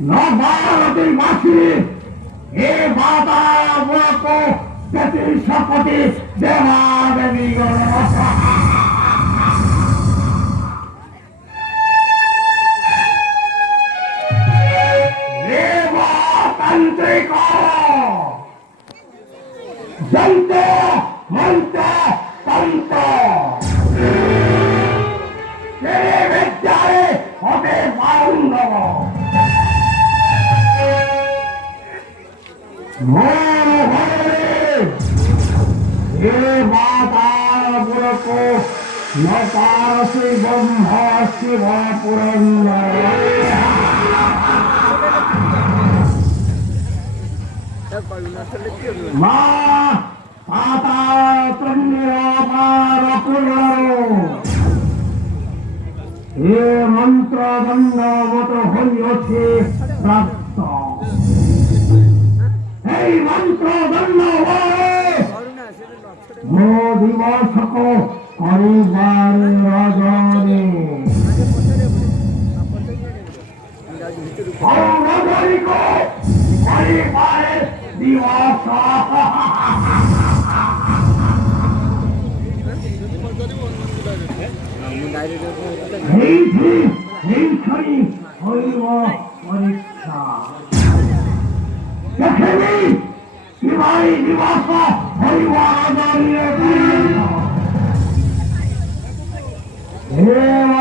নবারতি মাসি এ মাতা মুরকো প্রতি শপতি দেবা দেবী গণ তান্ত্রিক যন্ত্র মন্ত্র তন্ত্র বিদ্যায় হবে বাউন্ডব হে মাতা পুরকো নপারসি ব্রহ্ম শিব পুরন্দর মা পাতা তন্দ্র এ মন্ত্র দণ্ড মত হইছে প্রাপ্ত এই মন্ত্র দণ্ড মো দিবসক করিবার রজনে রজনিক করিবারে দিবস এইখানি হইব পরীক্ষা দেখেনি শিবাই দিবস হইব রজনীয় হে